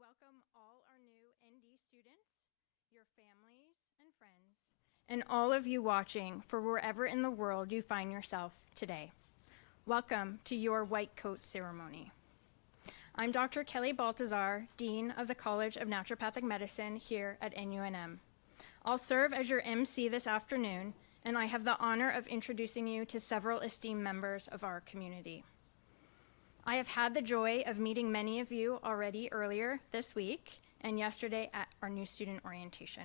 welcome all our new ND students, your families and friends, and all of you watching for wherever in the world you find yourself today. Welcome to your white coat ceremony. I'm Dr. Kelly Baltazar, Dean of the College of Naturopathic Medicine here at NUNM. I'll serve as your MC this afternoon, and I have the honor of introducing you to several esteemed members of our community. I have had the joy of meeting many of you already earlier this week and yesterday at our new student orientation.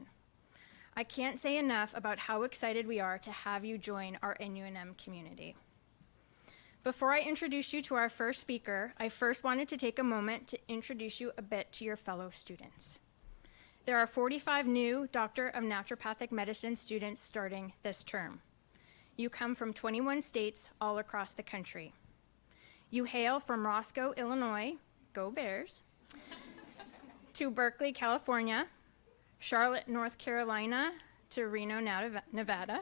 I can't say enough about how excited we are to have you join our NUNM community. Before I introduce you to our first speaker, I first wanted to take a moment to introduce you a bit to your fellow students. There are 45 new Doctor of Naturopathic Medicine students starting this term. You come from 21 states all across the country. You hail from Roscoe, Illinois, go Bears, to Berkeley, California, Charlotte, North Carolina, to Reno, Nevada,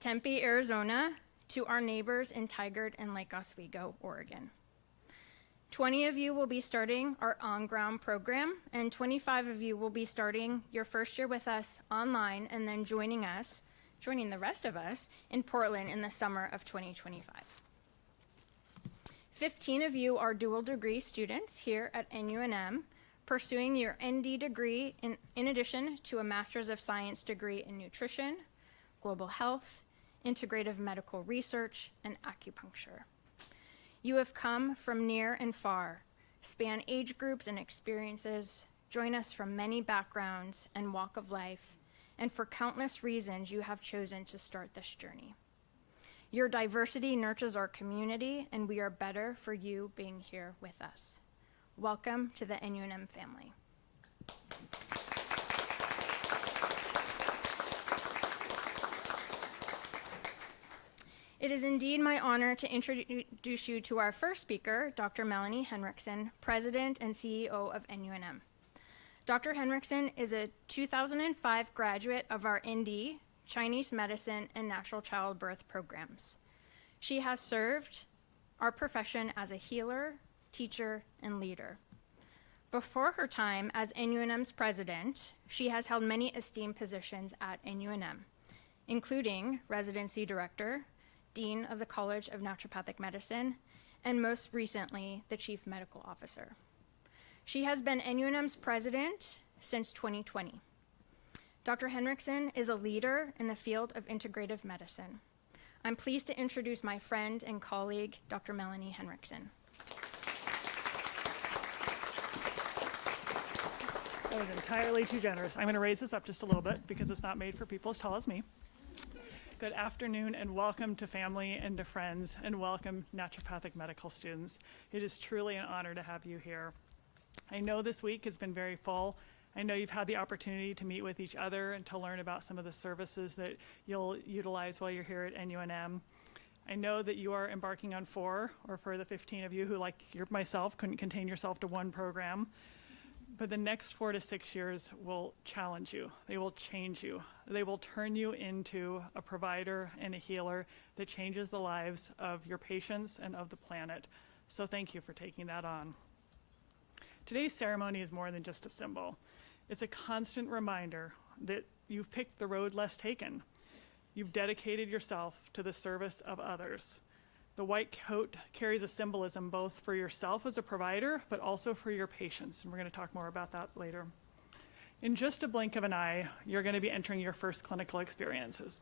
Tempe, Arizona, to our neighbors in Tigard and Lake Oswego, Oregon. 20 of you will be starting our on-ground program, and 25 of you will be starting your first year with us online and then joining the rest of us in Portland in the summer of 2025. 15 of you are dual degree students here at NUNM, pursuing your ND degree in addition to a Master's of Science degree in Nutrition, Global Health, Integrative Medical Research, and Acupuncture. You have come from near and far, span age groups and experiences, join us from many backgrounds and walk of life, and for countless reasons you have chosen to start this journey. Your diversity nurtures our community, and we are better for you being here with us. Welcome to the NUNM family. It is indeed my honor to introduce you to our first speaker, Dr. Melanie Henriksen, President and CEO of NUNM. Dr. Henriksen is a 2005 graduate of our ND, Chinese medicine, and natural childbirth programs. She has served our profession as a healer, teacher, and leader. Before her time as NUNM's president, she has held many esteemed positions at NUNM, including residency director, dean of the College of Naturopathic Medicine, and most recently, the chief medical officer. She has been NUNM's president since 2020. Dr. Henriksen is a leader in the field of integrative medicine. I'm pleased to introduce my friend and colleague, Dr. Melanie Henriksen. That was entirely too generous. I'm going to raise this up just a little bit because it's not made for people as tall as me. Good afternoon and welcome to family and to friends, and welcome naturopathic medical students. It is truly an honor to have you here. I know this week has been very full. I know you've had the opportunity to meet with each other and to learn about some of the services that you'll utilize while you're here at NUNM. I know that you are embarking on 4, or for the 15 of you who, like myself, couldn't contain yourself to one program. But the next 4 to 6 years will challenge you. They will change you. They will turn you into a provider and a healer that changes the lives of your patients and of the planet. So thank you for taking that on. Today's ceremony is more than just a symbol. It's a constant reminder that you've picked the road less taken. You've dedicated yourself to the service of others. The white coat carries a symbolism both for yourself as a provider, but also for your patients, and we're going to talk more about that later. In just a blink of an eye, you're going to be entering your first clinical experiences.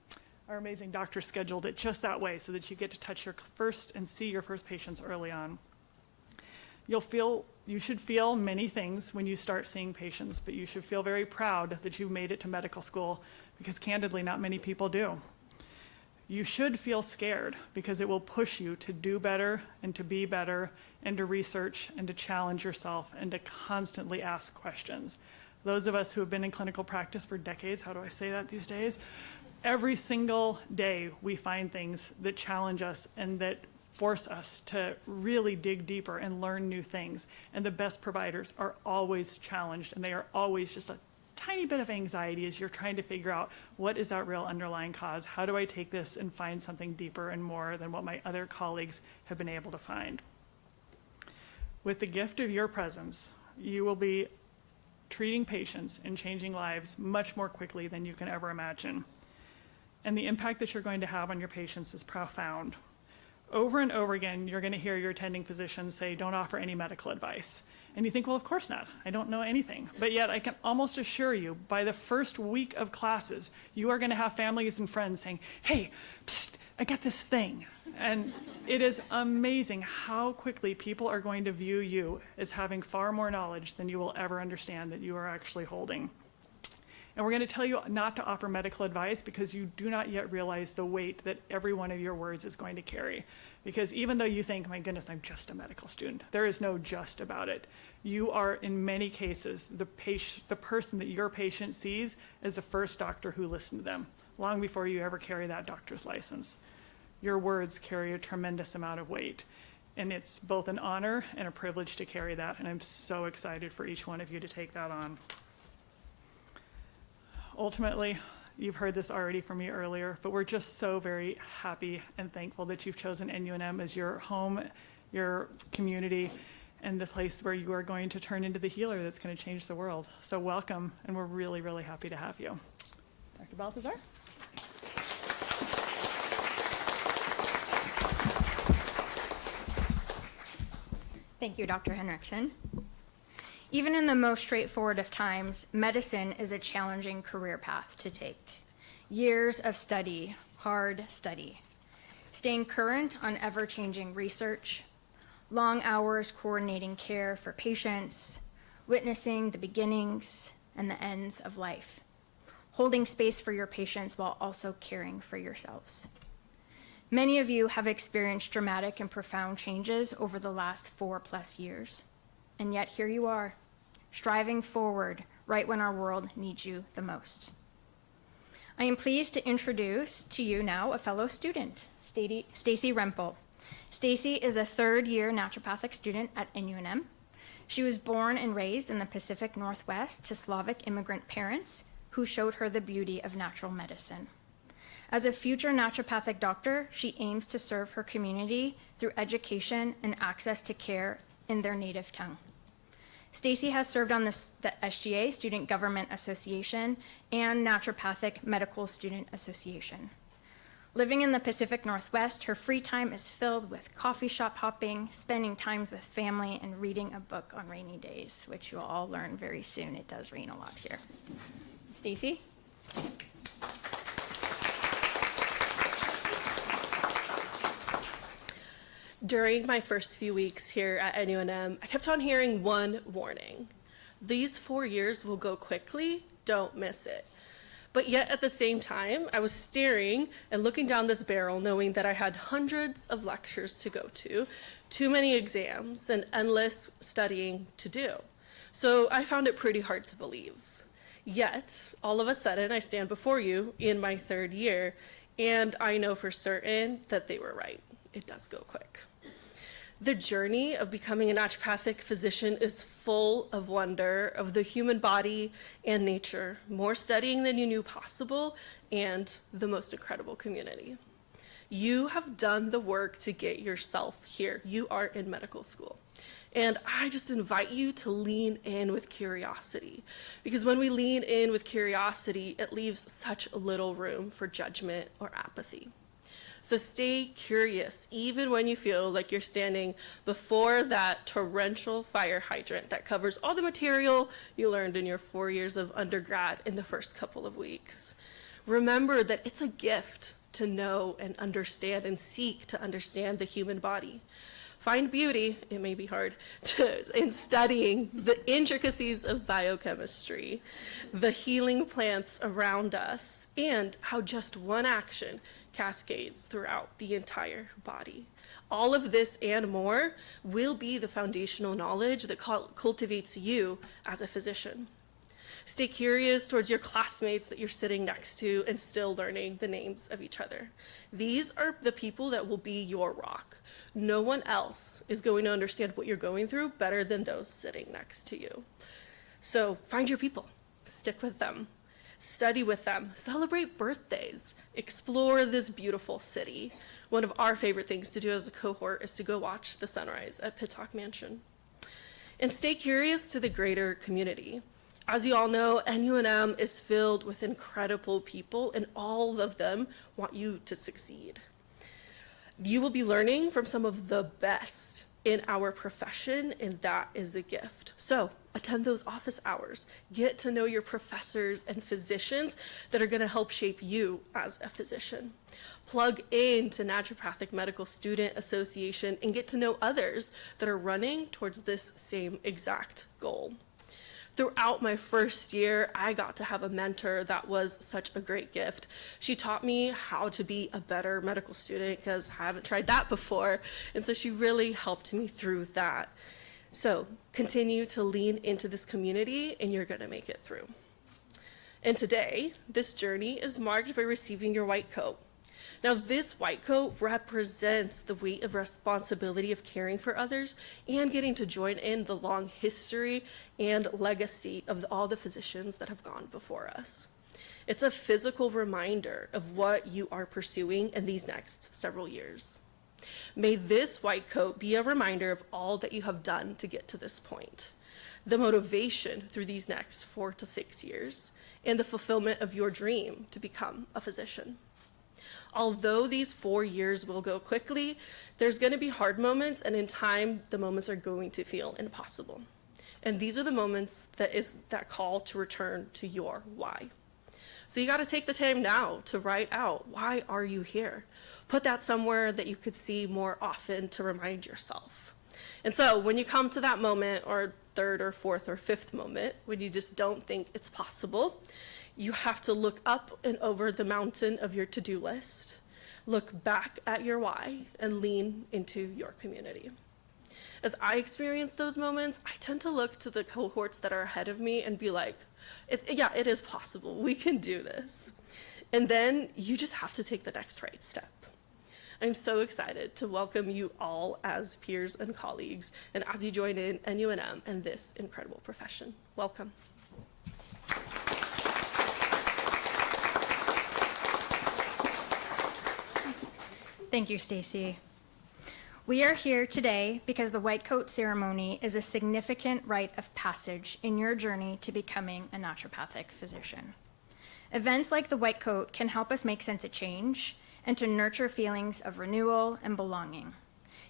Our amazing doctor scheduled it just that way so that you get to touch your first and see your first patients early on. You should feel many things when you start seeing patients, but you should feel very proud that you made it to medical school, because candidly, not many people do. You should feel scared because it will push you to do better and to be better and to research and to challenge yourself and to constantly ask questions. Those of us who have been in clinical practice for decades, how do I say that these days? Every single day we find things that challenge us and that force us to really dig deeper and learn new things. And the best providers are always challenged, and they are always just a tiny bit of anxiety as you're trying to figure out what is that real underlying cause? How do I take this and find something deeper and more than what my other colleagues have been able to find? With the gift of your presence, you will be treating patients and changing lives much more quickly than you can ever imagine. And the impact that you're going to have on your patients is profound. Over and over again, you're going to hear your attending physicians say, don't offer any medical advice. And you think, well, of course not. I don't know anything. But yet I can almost assure you, by the first week of classes, you are going to have families and friends saying, hey, psst, I got this thing. And it is amazing how quickly people are going to view you as having far more knowledge than you will ever understand that you are actually holding. And we're going to tell you not to offer medical advice because you do not yet realize the weight that every one of your words is going to carry. Because even though you think, my goodness, I'm just a medical student, there is no just about it. You are, in many cases, the person that your patient sees as the first doctor who listened to them, long before you ever carry that doctor's license. Your words carry a tremendous amount of weight. And it's both an honor and a privilege to carry that. And I'm so excited for each one of you to take that on. Ultimately, you've heard this already from me earlier, but we're just so very happy and thankful that you've chosen NUNM as your home, your community, and the place where you are going to turn into the healer that's going to change the world. So welcome, and we're really, really happy to have you. Dr. Balthazar? Thank you, Dr. Henriksen. Even in the most straightforward of times, medicine is a challenging career path to take. Years of study, hard study, staying current on ever-changing research, long hours coordinating care for patients, witnessing the beginnings and the ends of life, holding space for your patients while also caring for yourselves. Many of you have experienced dramatic and profound changes over the last 4+ years, and yet here you are, striving forward right when our world needs you the most. I am pleased to introduce to you now a fellow student, Stacy Rempel. Stacy is a third-year naturopathic student at NUNM. She was born and raised in the Pacific Northwest to Slavic immigrant parents who showed her the beauty of natural medicine. As a future naturopathic doctor, she aims to serve her community through education and access to care in their native tongue. Stacy has served on the SGA, Student Government Association, and Naturopathic Medical Student Association. Living in the Pacific Northwest, her free time is filled with coffee shop hopping, spending times with family, and reading a book on rainy days, which you'll all learn very soon. It does rain a lot here. Stacy? During my first few weeks here at NUNM, I kept on hearing one warning. These 4 years will go quickly, don't miss it. But yet at the same time, I was staring and looking down this barrel knowing that I had hundreds of lectures to go to, too many exams, and endless studying to do. So I found it pretty hard to believe. Yet, all of a sudden, I stand before you in my 3rd year, and I know for certain that they were right. It does go quick. The journey of becoming a naturopathic physician is full of wonder of the human body and nature, more studying than you knew possible, and the most incredible community. You have done the work to get yourself here. You are in medical school. And I just invite you to lean in with curiosity, because when we lean in with curiosity, it leaves such little room for judgment or apathy. So stay curious, even when you feel like you're standing before that torrential fire hydrant that covers all the material you learned in your 4 years of undergrad in the first couple of weeks. Remember that it's a gift to know and understand and seek to understand the human body. Find beauty, it may be hard, in studying the intricacies of biochemistry, the healing plants around us, and how just one action cascades throughout the entire body. All of this and more will be the foundational knowledge that cultivates you as a physician. Stay curious towards your classmates that you're sitting next to and still learning the names of each other. These are the people that will be your rock. No one else is going to understand what you're going through better than those sitting next to you. So find your people, stick with them, study with them, celebrate birthdays, explore this beautiful city. One of our favorite things to do as a cohort is to go watch the sunrise at Pittock Mansion. and stay curious to the greater community. As you all know, NUNM is filled with incredible people, and all of them want you to succeed. You will be learning from some of the best in our profession, and that is a gift. So attend those office hours, get to know your professors and physicians that are going to help shape you as a physician. Plug into Naturopathic Medical Student Association and get to know others that are running towards this same exact goal. Throughout my first year, I got to have a mentor that was such a great gift. She taught me how to be a better medical student because I haven't tried that before, and so she really helped me through that. So continue to lean into this community and you're gonna make it through. And today, this journey is marked by receiving your white coat. Now, this white coat represents the weight of responsibility of caring for others and getting to join in the long history and legacy of all the physicians that have gone before us. It's a physical reminder of what you are pursuing in these next several years. May this white coat be a reminder of all that you have done to get to this point, the motivation through these next 4 to 6 years, and the fulfillment of your dream to become a physician. Although these 4 years will go quickly, there's going to be hard moments, and in time, the moments are going to feel impossible. And these are the moments that call to return to your why. So you got to take the time now to write out, why are you here? Put that somewhere that you could see more often to remind yourself. And so when you come to that moment, or third or fourth or fifth moment, when you just don't think it's possible, you have to look up and over the mountain of your to-do list, look back at your why, and lean into your community. As I experience those moments, I tend to look to the cohorts that are ahead of me and be like, yeah, it is possible. We can do this. And then you just have to take the next right step. I'm so excited to welcome you all as peers and colleagues, and as you join in NUNM and this incredible profession. Welcome. Thank you, Stacy. We are here today because the White Coat Ceremony is a significant rite of passage in your journey to becoming a naturopathic physician. Events like the White Coat can help us make sense of change and to nurture feelings of renewal and belonging.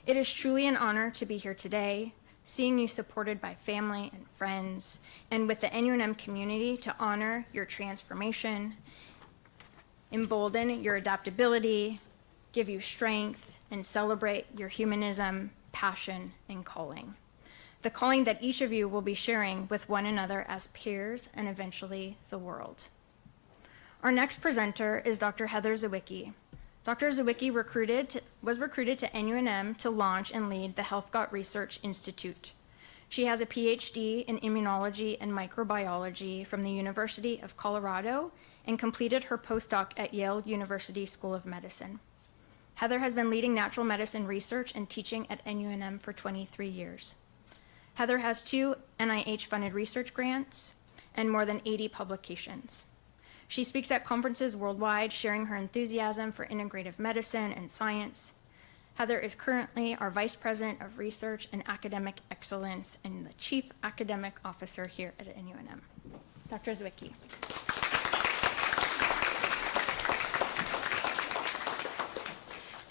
It is truly an honor to be here today, seeing you supported by family and friends, and with the NUNM community to honor your transformation, embolden your adaptability, give you strength, and celebrate your humanism, passion, and calling. The calling that each of you will be sharing with one another as peers and eventually the world. Our next presenter is Dr. Heather Zawicki. Dr. Zawicki was recruited to NUNM to launch and lead the HealthGot Research Institute. She has a PhD in immunology and microbiology from the University of Colorado and completed her postdoc at Yale University School of Medicine. Heather has been leading natural medicine research and teaching at NUNM for 23 years. Heather has 2 NIH-funded research grants and more than 80 publications. She speaks at conferences worldwide, sharing her enthusiasm for integrative medicine and science. Heather is currently our Vice President of Research and Academic Excellence and the Chief Academic Officer here at NUNM. Dr. Zawicki.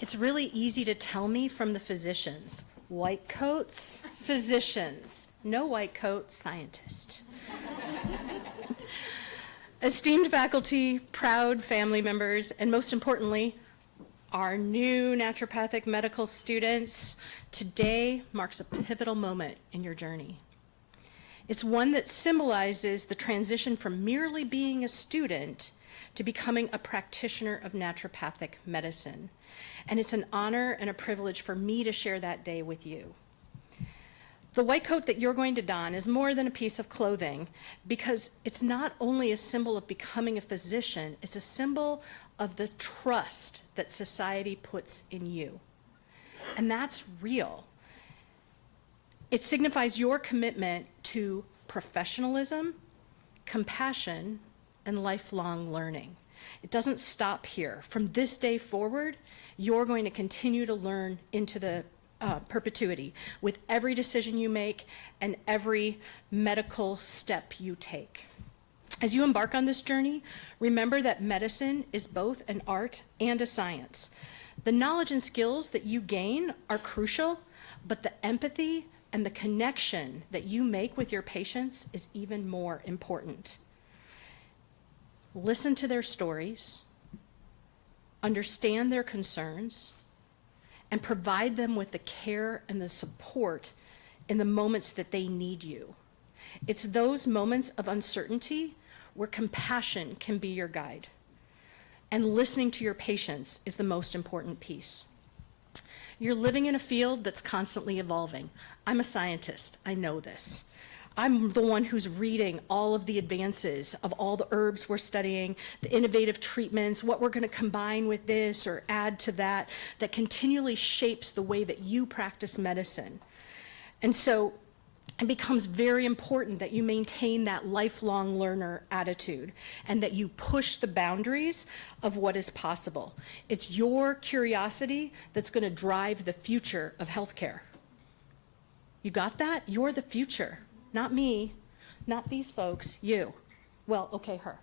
It's really easy to tell me from the physicians. White coats, physicians. No white coat, scientist. Esteemed faculty, proud family members, and most importantly, our new naturopathic medical students, today marks a pivotal moment in your journey. It's one that symbolizes the transition from merely being a student to becoming a practitioner of naturopathic medicine. And it's an honor and a privilege for me to share that day with you. The white coat that you're going to don is more than a piece of clothing because it's not only a symbol of becoming a physician, it's a symbol of the trust that society puts in you. And that's real. It signifies your commitment to professionalism, compassion, and lifelong learning. It doesn't stop here. From this day forward, you're going to continue to learn into the perpetuity with every decision you make and every medical step you take. As you embark on this journey, remember that medicine is both an art and a science. The knowledge and skills that you gain are crucial, but the empathy and the connection that you make with your patients is even more important. Listen to their stories, understand their concerns, and provide them with the care and the support in the moments that they need you. It's those moments of uncertainty where compassion can be your guide. And listening to your patients is the most important piece. You're living in a field that's constantly evolving. I'm a scientist, I know this. I'm the one who's reading all of the advances of all the herbs we're studying, the innovative treatments, what we're going to combine with this or add to that, that continually shapes the way that you practice medicine. And so it becomes very important that you maintain that lifelong learner attitude and that you push the boundaries of what is possible. It's your curiosity that's going to drive the future of healthcare. You got that? You're the future. Not me, not these folks, you. Well, okay, her.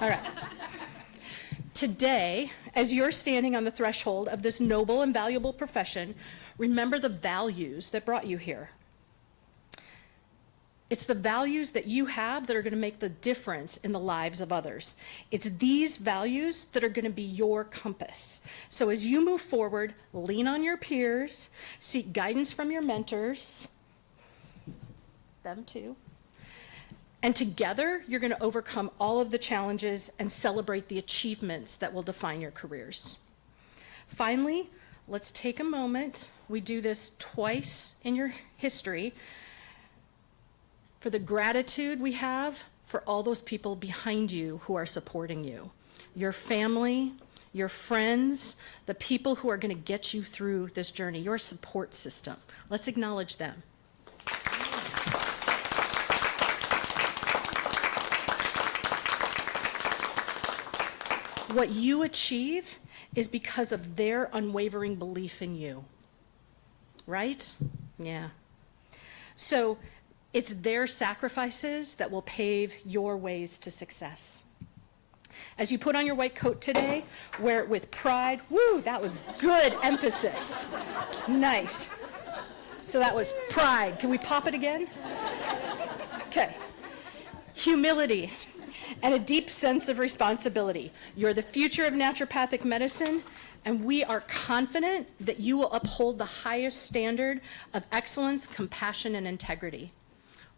All right. Today, as you're standing on the threshold of this noble and valuable profession, remember the values that brought you here. It's the values that you have that are going to make the difference in the lives of others. It's these values that are going to be your compass. So as you move forward, lean on your peers, seek guidance from your mentors, them too. And together, you're going to overcome all of the challenges and celebrate the achievements that will define your careers. Finally, let's take a moment. We do this twice in your history for the gratitude we have for all those people behind you who are supporting you. Your family, your friends, the people who are going to get you through this journey, your support system. Let's acknowledge them. What you achieve is because of their unwavering belief in you, right? Yeah. So it's their sacrifices that will pave your ways to success. As you put on your white coat today, wear it with pride. Woo, that was good emphasis. Nice. So that was pride. Can we pop it again? Okay. Humility and a deep sense of responsibility. You're the future of naturopathic medicine, and we are confident that you will uphold the highest standard of excellence, compassion, and integrity.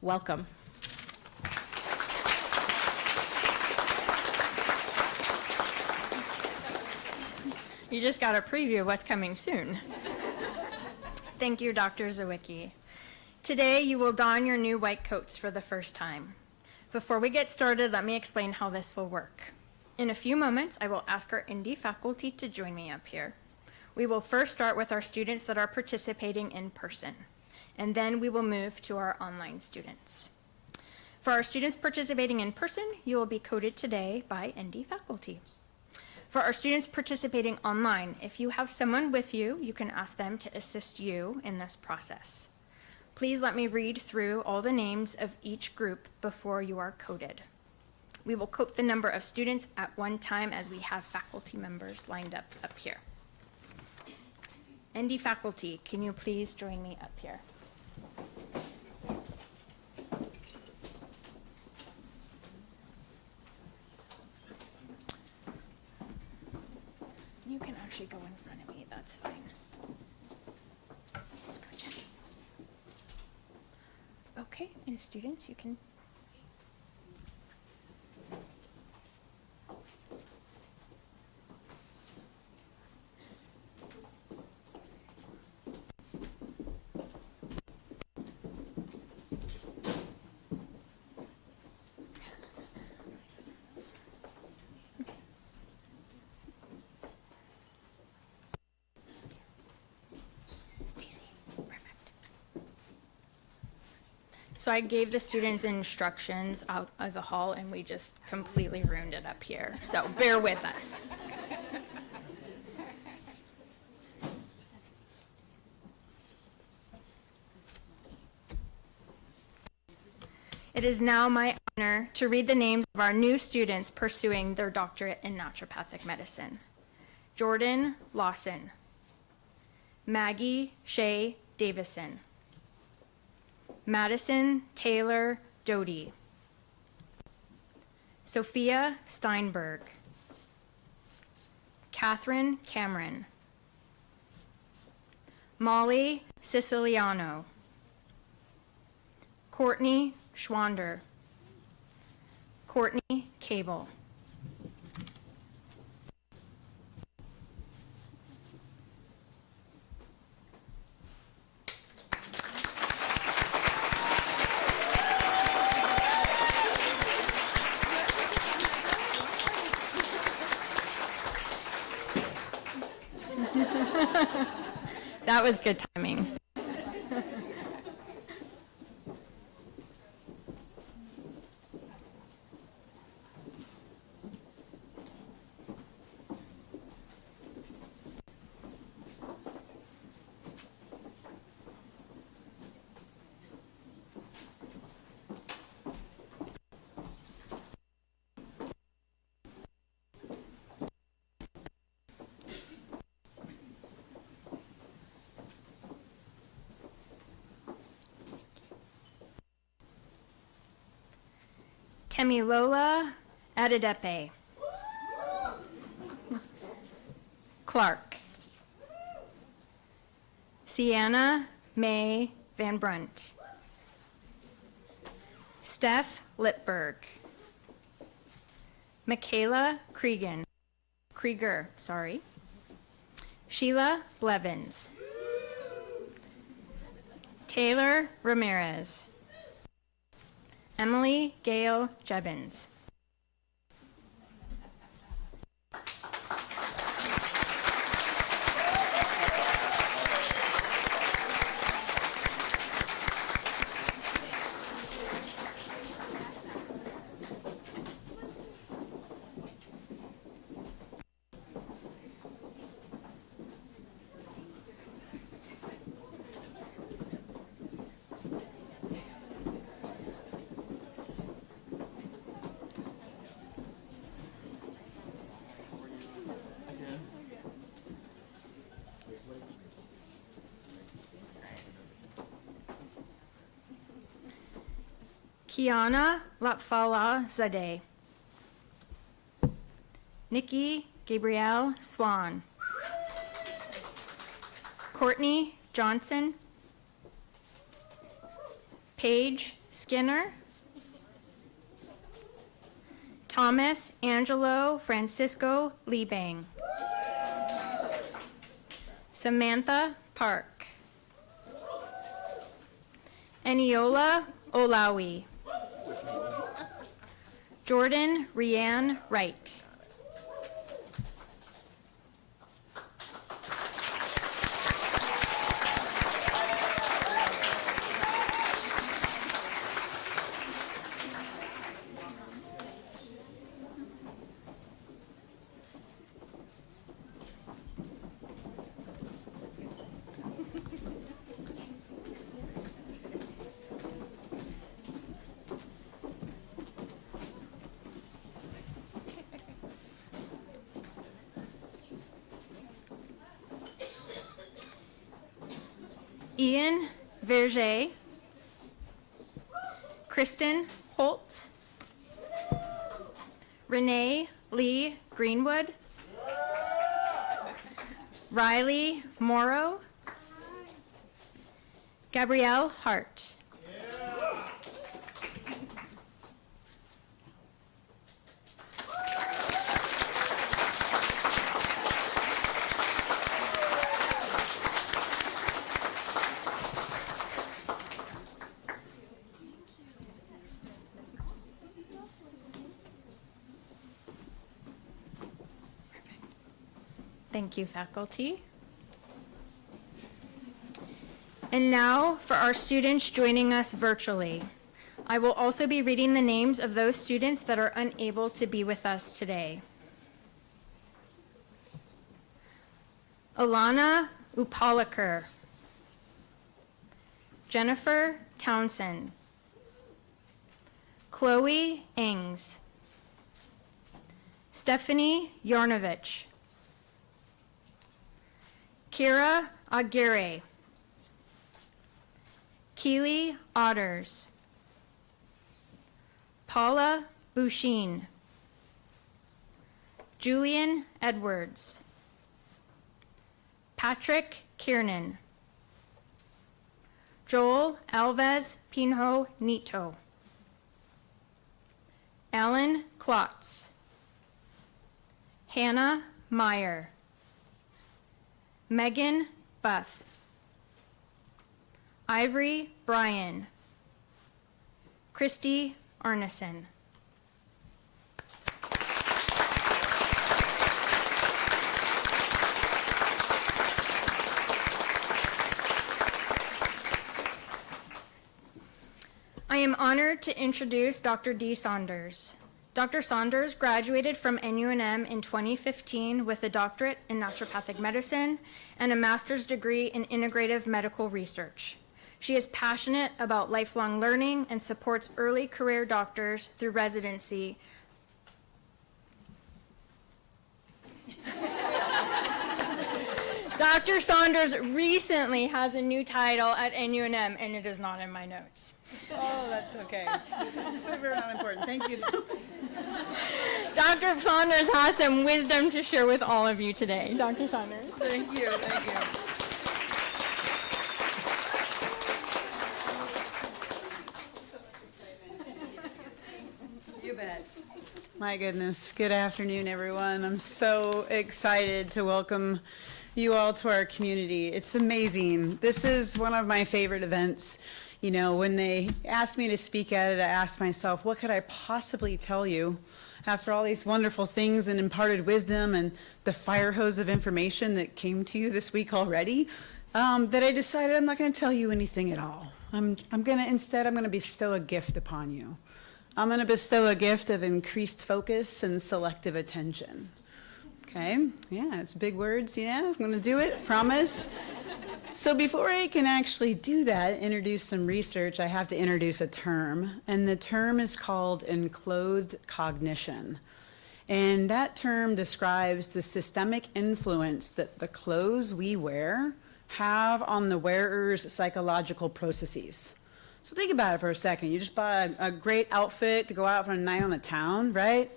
Welcome. You just got a preview of what's coming soon. Thank you, Dr. Zawicki. Today, you will don your new white coats for the first time. Before we get started, let me explain how this will work. In a few moments, I will ask our ND faculty to join me up here. We will first start with our students that are participating in person, and then we will move to our online students. For our students participating in person, you will be coded today by ND faculty. For our students participating online, if you have someone with you, you can ask them to assist you in this process. Please let me read through all the names of each group before you are coded. We will quote the number of students at one time as we have faculty members lined up here. ND faculty, can you please join me up here? You can actually go in front of me, that's fine. Okay, and students, you can. So I gave the students instructions out of the hall and we just completely ruined it up here. So bear with us. It is now my honor to read the names of our new students pursuing their doctorate in naturopathic medicine. Jordan Lawson, Maggie Shea Davison, Madison Taylor Doty, Sophia Steinberg, Catherine Cameron, Molly Siciliano, Courtney Schwander, Courtney Cable. That was good timing. Temilola Adedepe, Clark, Sienna May Van Brunt, Steph Littberg, Michaela Krieger, Sheila Blevins, Taylor Ramirez, Emily Gail Jebbins. Kiana Latfala Zadeh, Nikki Gabrielle Swan, Courtney Johnson, Paige Skinner, Thomas Angelo Francisco Liebang, Samantha Park, Eniola Olawi, Jordan Rianne Wright, Ian Verger, Kristen Holt, Renee Lee Greenwood, Riley Morrow, Gabrielle Hart. Thank you, faculty. And now for our students joining us virtually. I will also be reading the names of those students that are unable to be with us today. Alana Upalekar, Jennifer Townsend, Chloe Ings, Stephanie Yarnovich, Kira Aguirre, Keely Otters, Paula Bouchine, Julian Edwards, Patrick Kiernan, Joel Alves Pinho Nito, Alan Klotz, Hannah Meyer, Megan Buff, Ivory Bryan, Christy Arneson. I am honored to introduce Dr. Dee Saunders. Dr. Saunders graduated from NUNM in 2015 with a doctorate in naturopathic medicine and a master's degree in integrative medical research. She is passionate about lifelong learning and supports early career doctors through residency. Dr. Saunders recently has a new title at NUNM, and it is not in my notes. Oh, that's okay. Super not important. Thank you. Dr. Saunders has some wisdom to share with all of you today. Dr. Saunders. Thank you. Thank you. You bet. My goodness. Good afternoon, everyone. I'm so excited to welcome you all to our community. It's amazing. This is one of my favorite events. You know, when they asked me to speak at it, I asked myself, what could I possibly tell you after all these wonderful things and imparted wisdom and the fire hose of information that came to you this week already, that I decided I'm not going to tell you anything at all. I'm going to bestow a gift upon you. I'm going to bestow a gift of increased focus and selective attention. Okay? Yeah, it's big words. Yeah, I'm going to do it. Promise. So before I can actually do that, introduce some research, I have to introduce a term, and the term is called enclothed cognition. And that term describes the systemic influence that the clothes we wear have on the wearer's psychological processes. So think about it for a second. You just bought a great outfit to go out for a night on the town, right?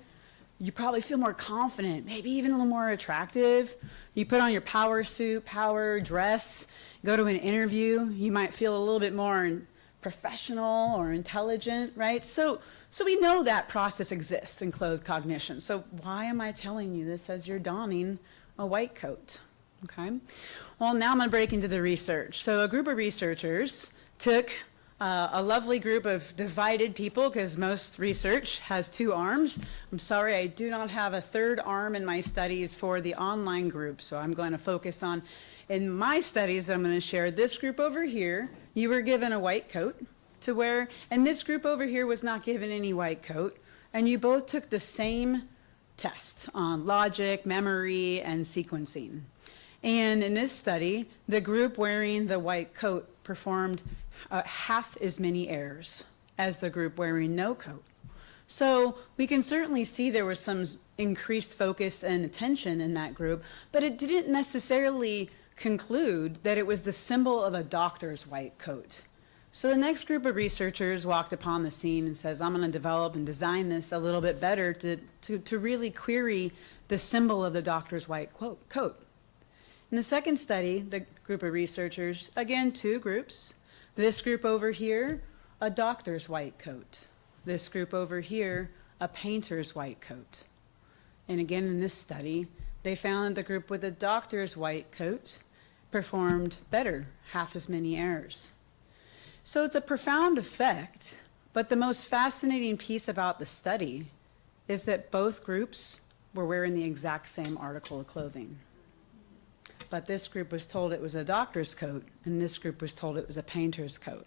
You probably feel more confident, maybe even a little more attractive. You put on your power suit, power dress, go to an interview, you might feel a little bit more professional or intelligent, right? So we know that process exists in clothed cognition. So why am I telling you this as you're donning a white coat, okay? Well, now I'm gonna break into the research. So a group of researchers took a lovely group of divided people, because most research has two arms. I'm sorry, I do not have a third arm in my studies for the online group, so I'm going to focus on, in my studies, I'm going to share this group over here. You were given a white coat to wear, and this group over here was not given any white coat, and you both took the same test on logic, memory, and sequencing. And in this study, the group wearing the white coat performed half as many errors as the group wearing no coat. So we can certainly see there was some increased focus and attention in that group, but it didn't necessarily conclude that it was the symbol of a doctor's white coat. So the next group of researchers walked upon the scene and says, I'm going to develop and design this a little bit better to really query the symbol of the doctor's white coat. In the second study, the group of researchers, again, two groups. This group over here, a doctor's white coat. This group over here, a painter's white coat. And again, in this study, they found that the group with the doctor's white coat performed better, half as many errors. So it's a profound effect, but the most fascinating piece about the study is that both groups were wearing the exact same article of clothing. But this group was told it was a doctor's coat, and this group was told it was a painter's coat.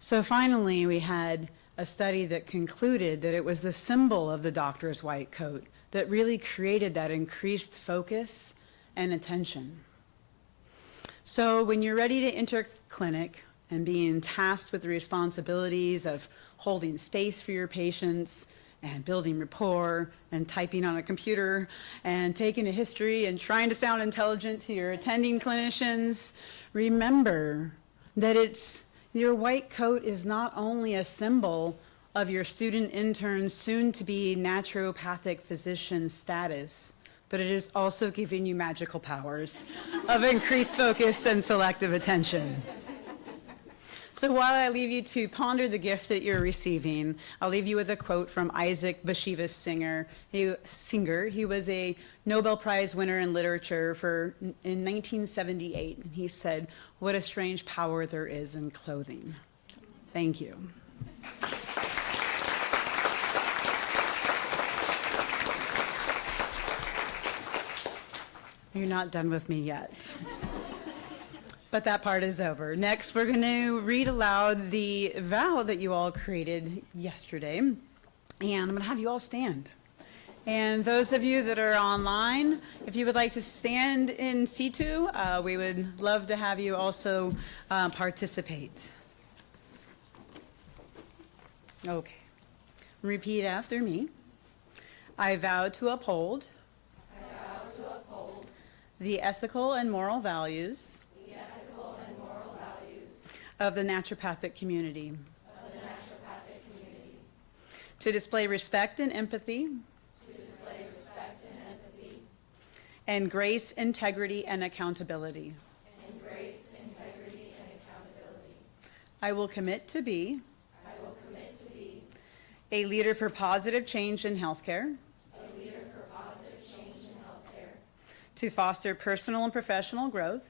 So finally, we had a study that concluded that it was the symbol of the doctor's white coat that really created that increased focus and attention. So when you're ready to enter clinic and being tasked with the responsibilities of holding space for your patients and building rapport and typing on a computer and taking a history and trying to sound intelligent to your attending clinicians, remember that your white coat is not only a symbol of your student intern's soon-to-be naturopathic physician status, but it is also giving you magical powers of increased focus and selective attention. So while I leave you to ponder the gift that you're receiving, I'll leave you with a quote from Isaac Bashevis Singer. He was a Nobel Prize winner in literature in 1978. And he said, "What a strange power there is in clothing." Thank you. You're not done with me yet. But that part is over. Next, we're going to read aloud the vow that you all created yesterday. And I'm going to have you all stand. And those of you that are online, if you would like to stand in situ, we would love to have you also participate. Okay. Repeat after me. I vow to uphold the ethical and moral values of the naturopathic community. To display respect and empathy. And grace, integrity, and accountability. I will commit to be a leader for positive change in healthcare. To foster personal and professional growth.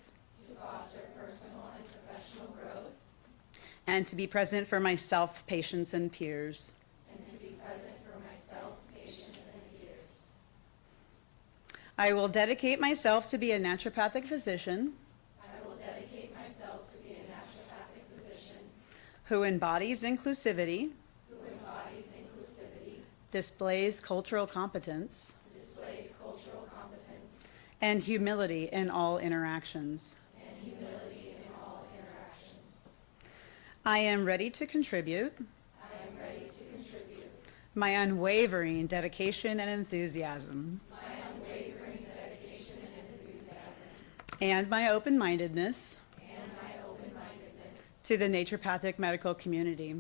And to be present for myself, patients, and peers. I will dedicate myself to be a naturopathic physician. Who embodies inclusivity. Displays cultural competence. And humility in all interactions. I am ready to contribute. My unwavering dedication and enthusiasm. And my open-mindedness. To the naturopathic medical community.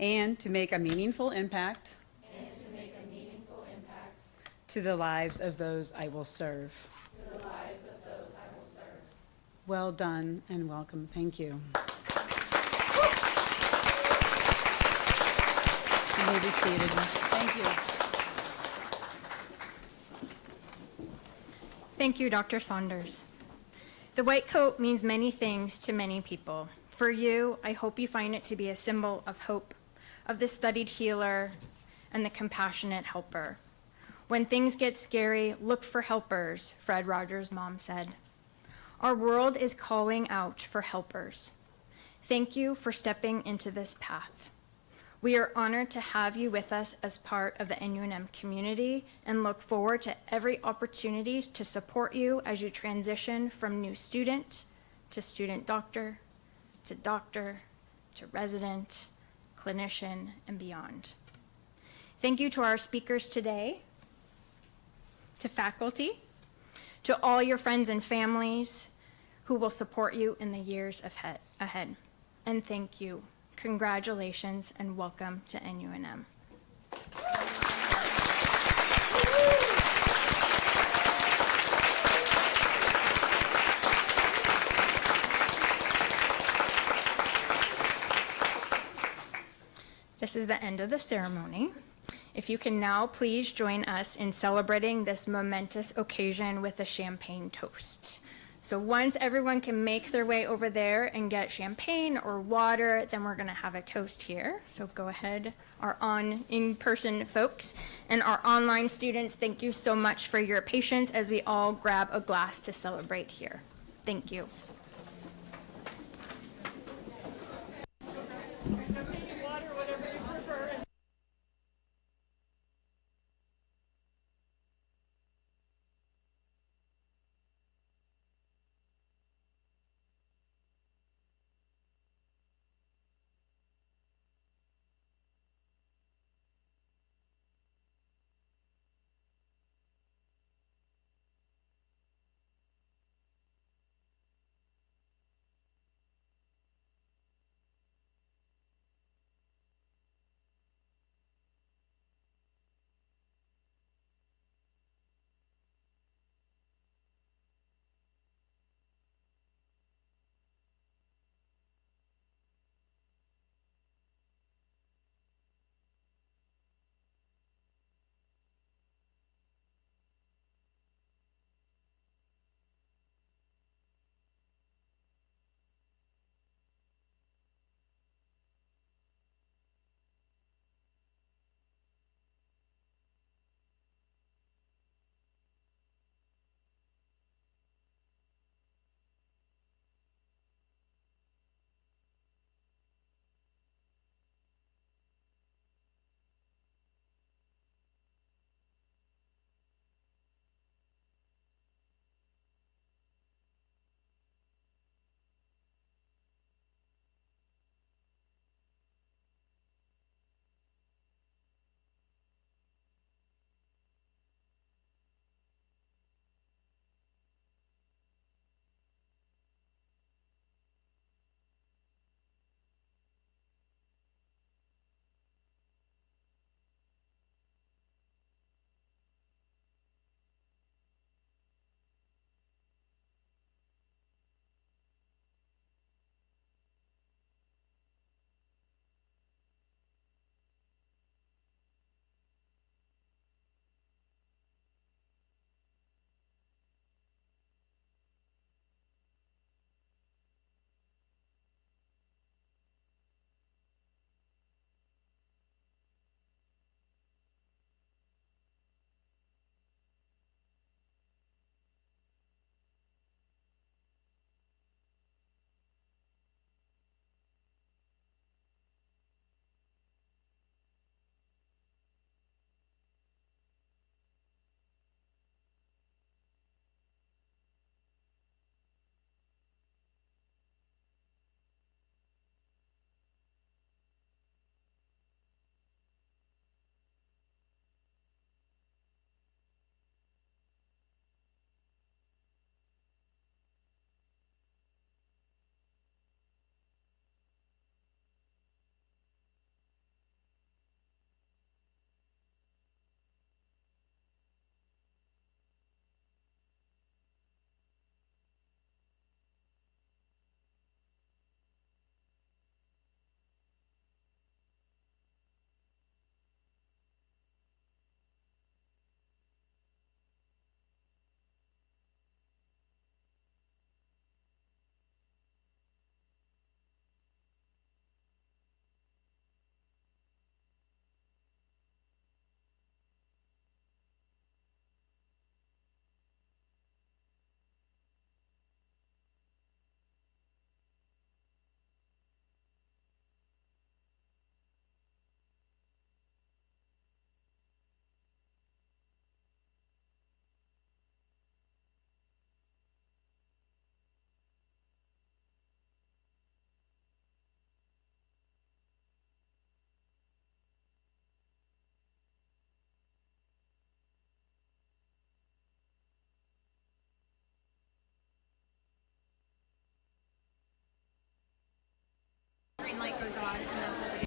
And to make a meaningful impact. To the lives of those I will serve. Well done and welcome. Thank you. You may be seated. Thank you. Thank you, Dr. Saunders. The white coat means many things to many people. For you, I hope you find it to be a symbol of hope, of the studied healer and the compassionate helper. When things get scary, look for helpers, Fred Rogers' mom said. Our world is calling out for helpers. Thank you for stepping into this path. We are honored to have you with us as part of the NUNM community and look forward to every opportunity to support you as you transition from new student to student doctor to resident, clinician, and beyond. Thank you to our speakers today, to faculty, to all your friends and families who will support you in the years ahead. And thank you. Congratulations and welcome to NUNM. This is the end of the ceremony. If you can now please join us in celebrating this momentous occasion with a champagne toast. So once everyone can make their way over there and get champagne or water, then we're gonna have a toast here. So go ahead, our in-person folks and our online students, thank you so much for your patience as we all grab a glass to celebrate here. Thank you. green light goes on, and then hold it.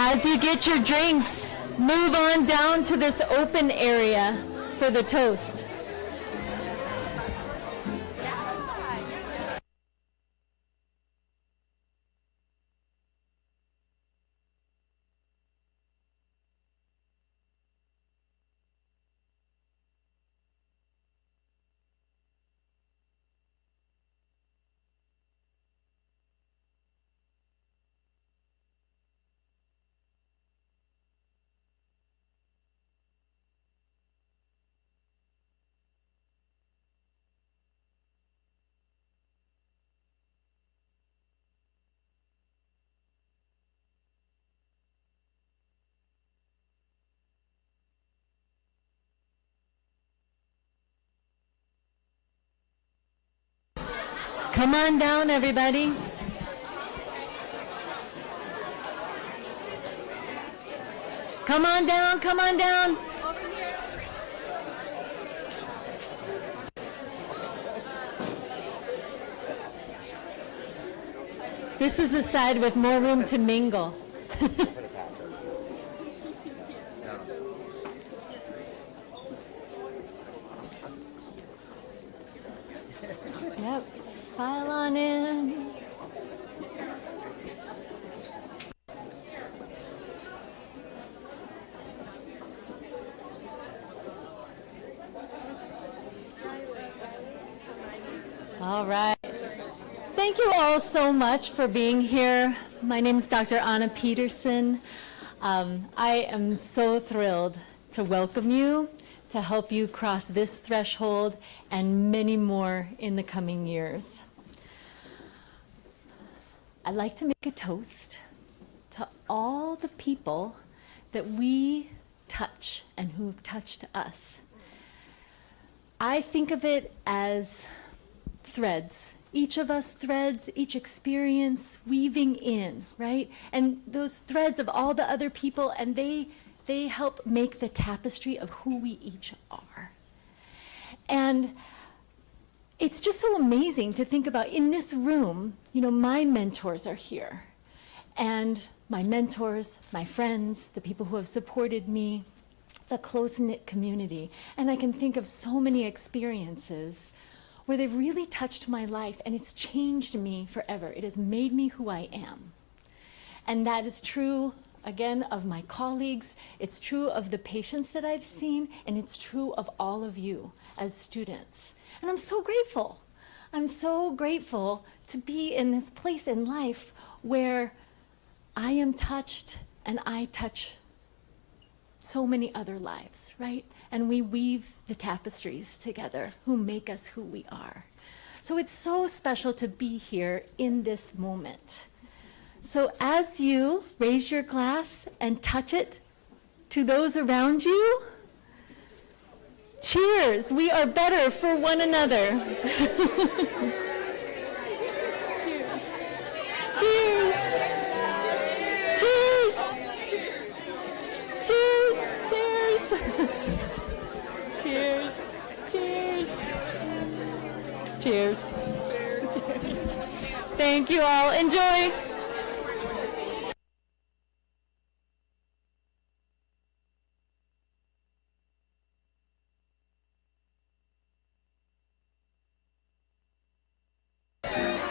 As you get your drinks, move on down to this open area for the toast. Come on down, everybody. Come on down, come on down. This is the side with more room to mingle. Yep, file on in. All right. Thank you all so much for being here. My name is Dr. Anna Peterson. I am so thrilled to welcome you, to help you cross this threshold and many more in the coming years. I'd like to make a toast to all the people that we touch and who've touched us. I think of it as threads. Each of us threads, each experience weaving in, right? And those threads of all the other people, and they help make the tapestry of who we each are. And it's just so amazing to think about in this room, you know, my mentors are here. And my mentors, my friends, the people who have supported me, it's a close-knit community. And I can think of so many experiences where they've really touched my life and it's changed me forever. It has made me who I am. And that is true, again, of my colleagues, it's true of the patients that I've seen, and it's true of all of you as students. And I'm so grateful. I'm so grateful to be in this place in life where I am touched and I touch so many other lives, right? And we weave the tapestries together who make us who we are. So it's so special to be here in this moment. So as you raise your glass and touch it to those around you, cheers, we are better for one another. Cheers. Cheers. Cheers. Cheers. Cheers. Cheers. Cheers. Cheers. Thank you all. Enjoy.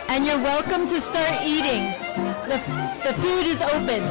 And you're welcome to start eating. The food is open.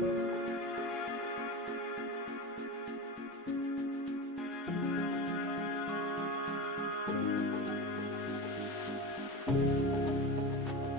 you.